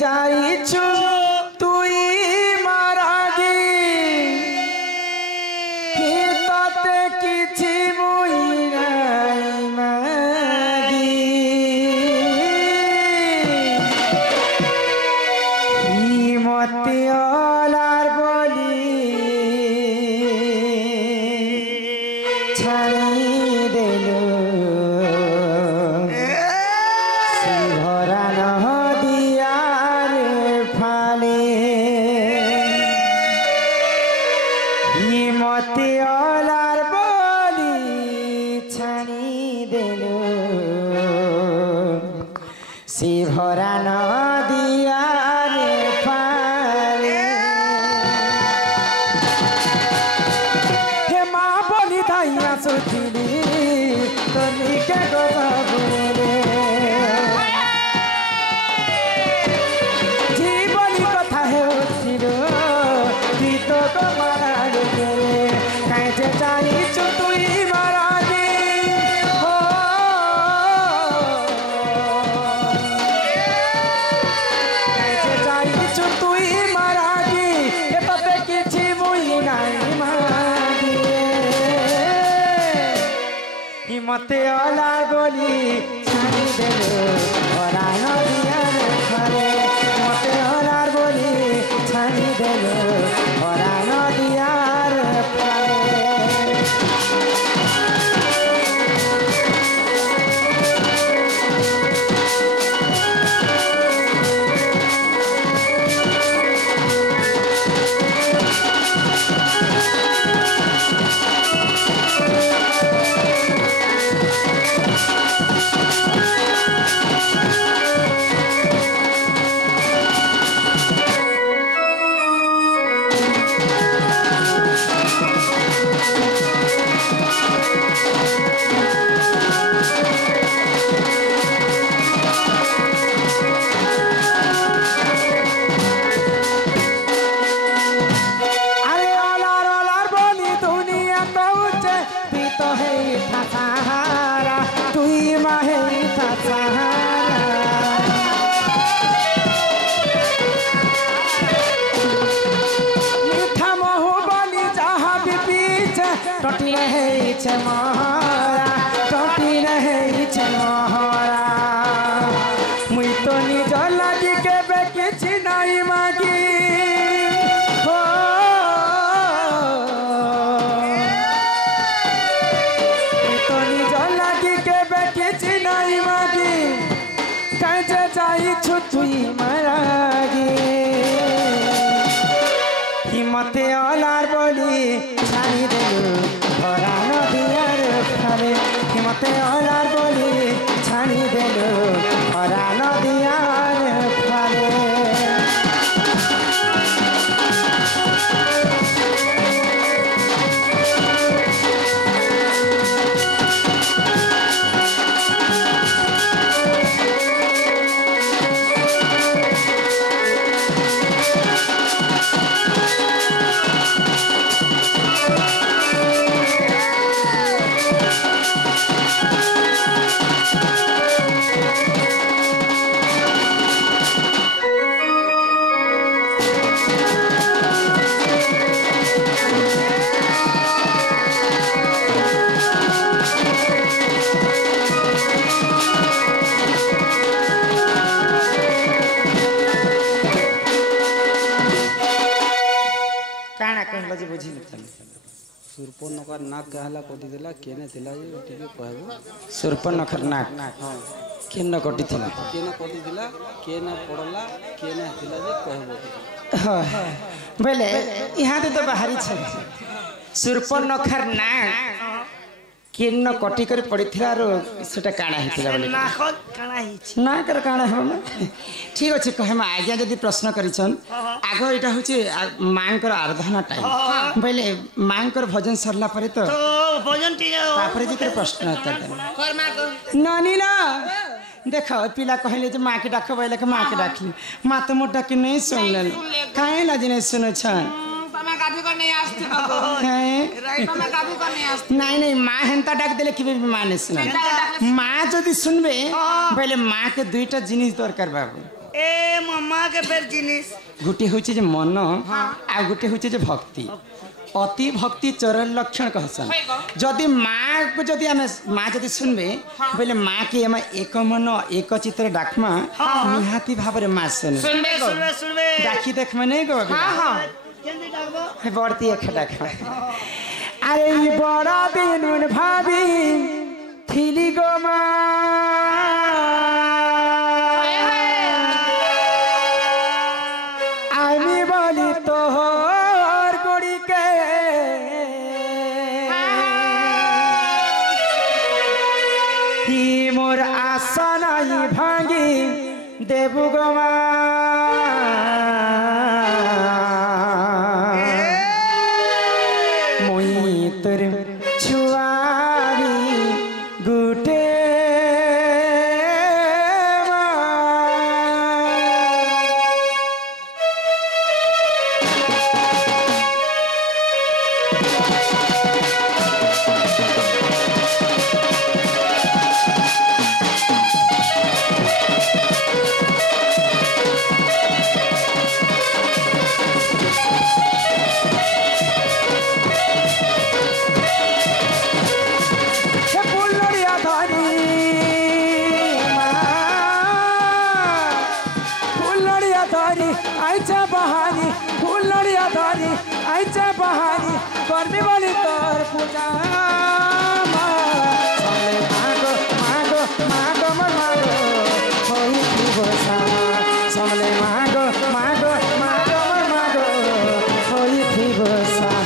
जाइछु तुई मारागी ताते किछि मुई नाई मागी मते अलार बोली छाड़ी देलो भरा नदिया रे पाले हे माँ बोली धाइया सुथिली तनी के गोबरे जीवनी कथा है उथिरो गीत को मारा रे काहे जाई छु तुई मारा मते अला बोली छाड़ी देलो भरा नदिया रे पाले मते अला बोली छाड़ी देलो भरा नदिया रे पाले टटी रहे छे महारा टटी रहे छे महारा मुई तो निज लागी के बेकिछि नाई मागी हो मुई तो निज लागी के बेकिछि नाई मागी काजे जाई छु तुई मारागी हिम्मते अलार बोली छाड़ी देलो भरा नदिया रे पाले हिम्मते अलार बोली छाड़ी देलो भरा नदिया रे पाले सुर्पनखर नाक कहला कटी देला केने थिला जे टिके कहबो सुर्पनखर नाक हां केने कटी थिला केने पड़ला केने थिला जे कहबो हां बोले यहां तो बाहरी छ सुर्पनखर नाक केने कटी कर पड़ी थिला रो सेटा काना हिथिला बोले नाक काना हिछि नाक कर काना हो ठीक अछि कहमा आज्ञा जदी प्रश्न करिछन आगो एटा होछि मांकर आराधना टाइम बोले मांकर भजन सरला परे तो भजन तापर जे प्रश्न उत्तर कर मां को नानी ना देखो पिला कहले जे मां के डाक बोले के मां के डाकली मां तो मोटा के नहीं सुनलन काहे लाज नहीं सुनो छन तमे गादी को नहीं आस्ती है तमे गादी को नहीं आस्ती नहीं मां हेंता डाक देले कि मां ने सुन मां जदी सुनबे पहले मां के दुईटा जिनिस दरकार बाबू ए मम्मा के फेर जिनिस गोटे हूँ जे मन आ गोटे हूँ जे भक्ति अति भक्ति चरण लक्षण कहसन जदि माँ को जदि आम माँ जदि सुनबे बोले माँ के आम एक मन एक चित्र डाकमा निहाती भाव माँ सुनबे डाकी देखमा नहीं गो बढ़ती एक डाकमा अरे ये बड़ा दिन भाभी थिली गो আমি বলি তোর গুড়িকে কি মোর আশা নাই ভাঙি দেবু গমা মই তোর ছুয়াবি গুটে बहानी करमी बोली तोर पूजा मागो मागो मागो मागो होई बसा समले मागो मागो मागो मागो होई बसा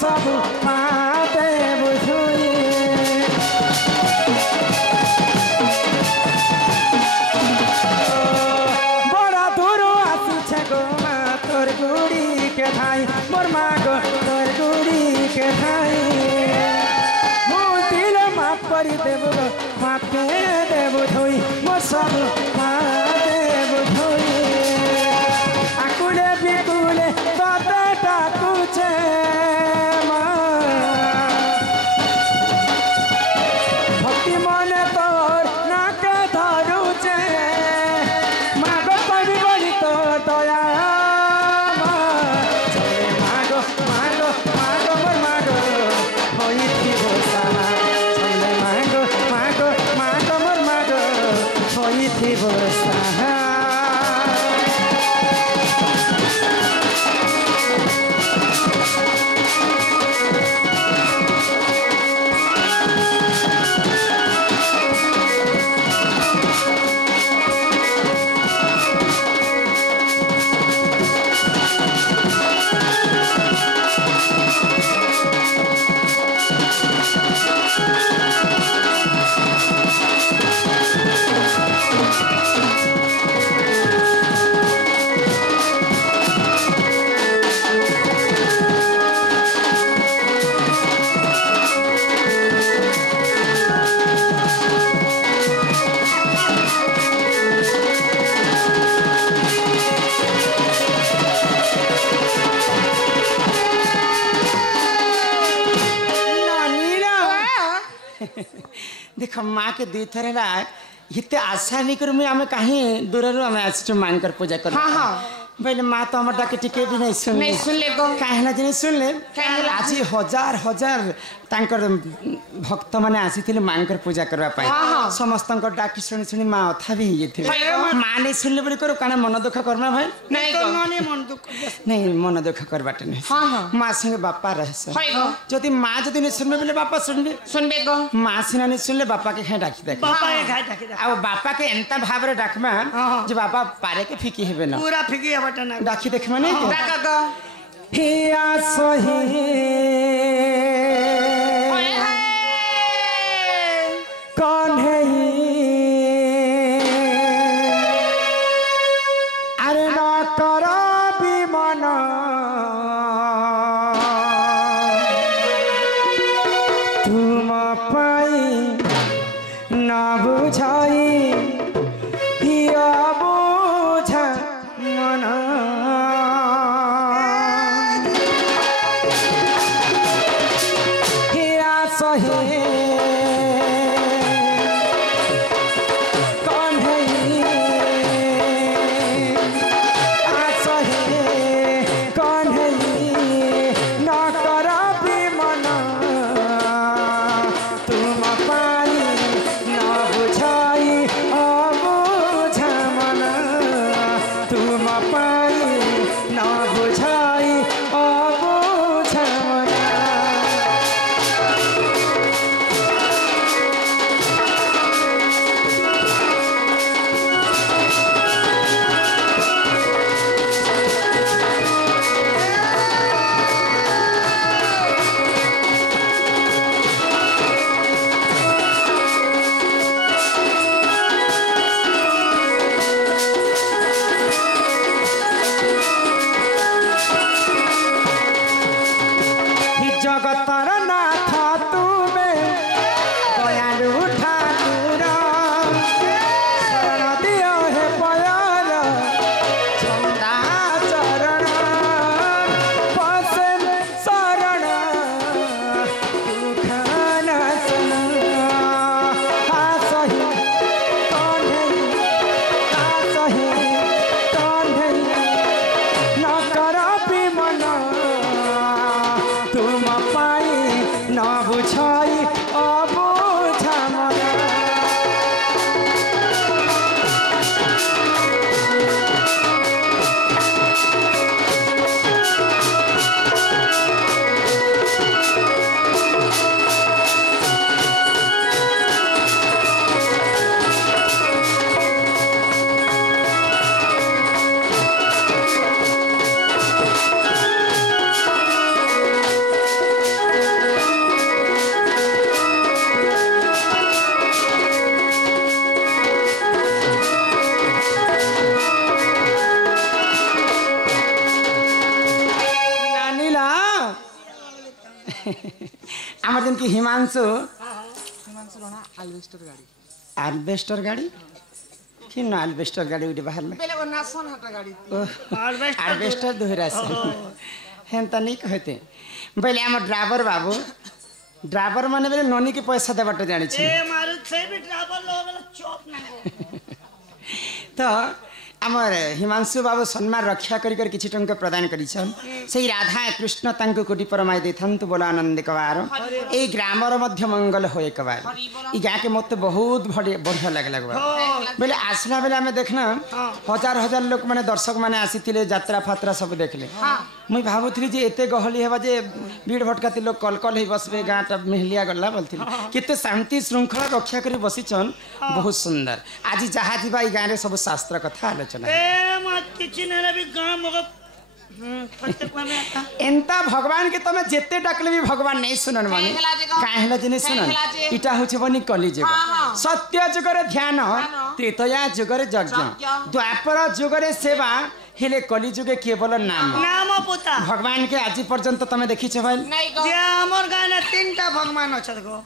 सबू माते बुझुई बड़ा दूर आसी छे गो मा तोर गुड़ी के भाई मोर मा गो तोर गुड़ी के भाई दिल माफ करी देबो माफ के देबो धोई मोर सबू माते बुझुई आकुले बिकुले तते टाकुचे देख माँ के दुई थर इतने आशा नहीं कर आम कहीं दूर आम आस माँ कर पूजा कर बोले माँ तो हमारे डाके टिके भी नहीं सुन ले कहीं जिन सुन ले आज हजार हजार तांकर भक्त माने आसीथिले मांकर पूजा करबा पाई समस्त डाकी सुनी सुनी माँ अथा भी ये माँ नहीं सुनले बड़ी करो काना मन दुख करना भाई नहीं तो नने मन दुख नहीं मन दुख करबाटे नहीं माँ संगे बापा रहस जदि माँ जदि नहीं सुनबे बोले बापा सुनबे गो माँ सिना नहीं सुनले बापा के खाए डाकी देख बापा के खाए डाकी दे आ बापा के एंता भाव रे डाकमा जे बापा पारे के फिकी हेबे ना पूरा फिकी हबटा ना डाकी देख माने डाका गो हिया सही कौन है अरे न करो विमन तुम पाई न बुझाई हिया बुझ मन हिया सही जगतर नाथ तुमे दयालु ठाकुर शरण दियो हे पयर चंदा चरण पसे शरण दुख नसन आसहि कन्हई आसहि कन्हई न कर विमन तुम पाई न बुझाई अबुझा मन आमर दिन की हिमांशु आलबेस्टर गाड़ी कि न आलबेस्टर गाड़ी उठी बाहर में पहले वो नासन हटा गाड़ी आलबेस्टर दोहरा से हेंता नहीं कहते पहले आम ड्राइवर बाबू ड्राइवर माने बेले ननी के पैसा देबाटे जानि छी ए मारू से भी ड्राइवर लोग वाला चोप ना तो आमर हिमांशु बाबू सम्मान रक्षा कर किछि टंका प्रदान करिछन सेही राधा कृष्ण तांको कोटि परमाय देथंतु बोला आनंद कबार ए ग्रामर मध्य मंगल होय कबार ई गाँ के मते बहुत बढ़िया लागला बेले आसला बेले हमें देखना हजार हजार लोक माने दर्शक माने आसीथिले यात्रा फात्रा सब देखले मुई भाबुथली जे एते गहली हेबा जे भीड़ भटकाती लोक कलकल हे बसबे गाँटा मिहलिया गल्ला बोलथिले केते शांति श्रृंखला रक्षा करी बसिछन बहुत सुंदर आज जहा थिबा ई गाँ रे सब शास्त्र कथा आलोचना ए मत किछि ने भी गां मग एंता भगवान के तमे जेते डाकले भी भगवान नहीं सुनन माने काहेला जे नहीं सुनन इटा होछ बनी कली जुग सत्य जुग रे ध्यान त्रेतया जुग रे यज्ञ द्वापर जुग रे सेवा हेले कली जुगे केवल नाम नाम पोता भगवान के आज पर्यंत तमे देखि छ भाई जे हमर गाने तीनटा भगवान अछि गो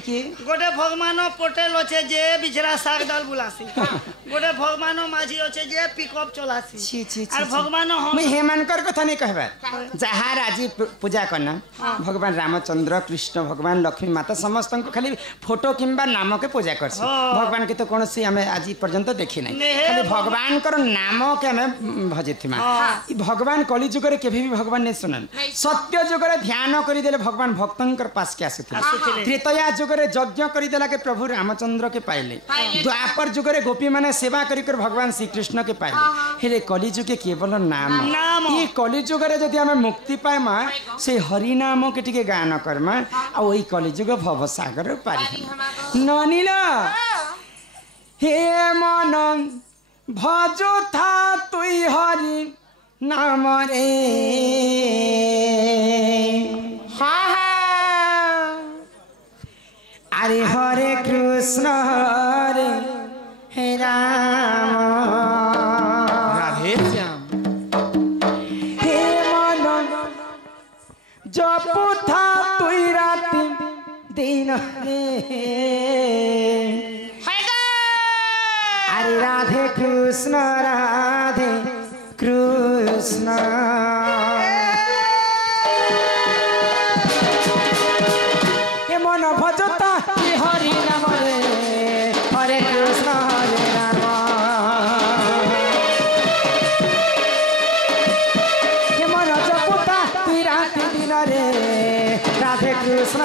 की गोटे भगवान पटेल अछि जे बिचरा साग दाल बुलासी गोटे भगवान माझी अछि जे पिकअप चलासी छी छी और भगवान हम मैं हेमानकर कथा नहीं कहबा जहां राजी पूजा करना भगवान रामचंद्र कृष्ण भगवान लक्ष्मी माता समस्त को खाली फोटो किंबा नाम के पूजा करसी भगवान के तो कोनसी हमें आज पर्यंत देखि नहीं खाली भगवान कर नाम के हमें भजिथिमा भगवान कली जुगर केभी भी भगवान ने सुनन सत्य जुगर ध्यान करदेले भगवान भक्तंकर पास के आसुथिले त्रेतया जुगर यज्ञ करदेला के प्रभु रामचंद्र के पाइले द्वापर जुगर गोपी माने सेवा करिकर भगवान श्री कृष्ण के पाइले हेले कली जुगे केवल नाम ये कली जुगर जदि हमें मुक्ति पाएमा से हरि नाम के टिके गान करमा आ ओई कली जुग भव सागर पारि ननिला हे मन भजो था तुई हरि नाम रे अरे हरे कृष्ण हरे हे राम राधे श्याम हे मन जपु था तुई राति दिन रे अरे राधे कृष्ण राधे कृष्ण हे मन भजता कि हरि नाम रे हरे कृष्ण हरे राम हे मन जपुता कि राति दिन रे राधे कृष्ण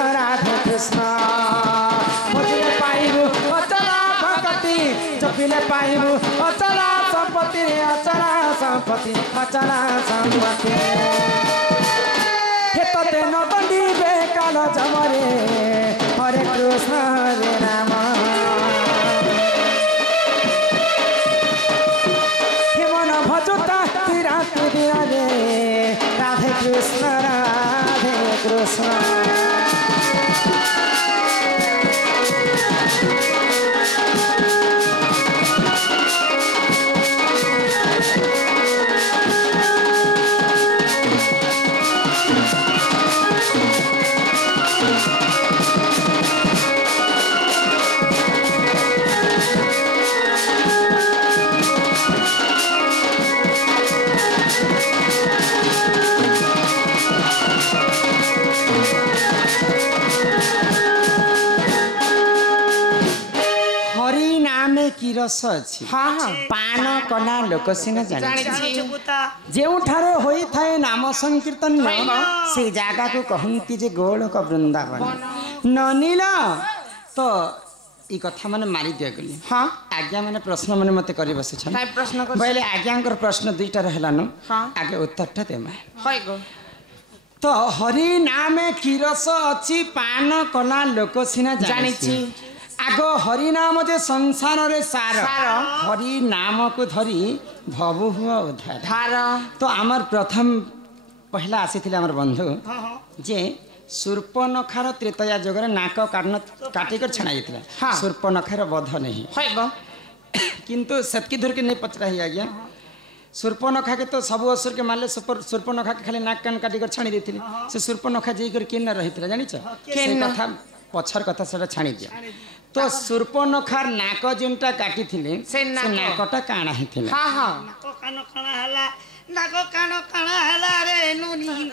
खोजिले पाइबु अचला भक्ति जपिले पाइबु अचला संपत्ति अचला संपत्ति हे तते नदंडी बेकाल जमरे हरे कृष्ण हरे राम हे मन भजता राति दिन रे राधे कृष्ण की रस अच्छी पान कला लोक सिना जो ठारे होई थाए नाम संकीर्तन से जगह को कहती जे गोलक वृंदावन ननीला तो ई कथा माने मारी दिया गली हाँ आज्ञा माने प्रश्न माने मते करी बसे छन प्रश्न बोले आज्ञांकर प्रश्न दुईटा रहलानो आगे उत्तरटा देमा होय गो तो हरि नामे की रस अच्छी पान कला लोक सिना जानिछि आगो हरि नाम जे संसार रे सार हरि नाम को धरी भवु हुआ उद्धार तो आमर प्रथम पहला आसीथिले आमर बंधु जे सूर्पनखार त्रेतया जगरे नाक काटिकर छणा जाइतिला सूर्पनखार बध नहीं किंतु सेतकी धर के नहीं पचरा ही आज्ञा सूर्पनखा के तो सब असुर के मारले सूर्पनखा के खाली नाक कान काटिकर छाणी देथिले से सूर्पनखा जेकर केन रहितला जानिछ से कथा पछर कथा सेटा छाणी दिया तो सूर्पनखार नाक जेनटा काटी थिले से नाकटा काना हिथिला हां हां नाक कान काना हला नाक कान काना हला रे नुनी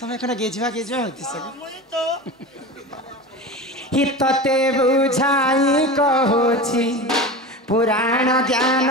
तमे कना गेजवा होती सब मुई तो हितते बुझाई कहूची पुराण ज्ञान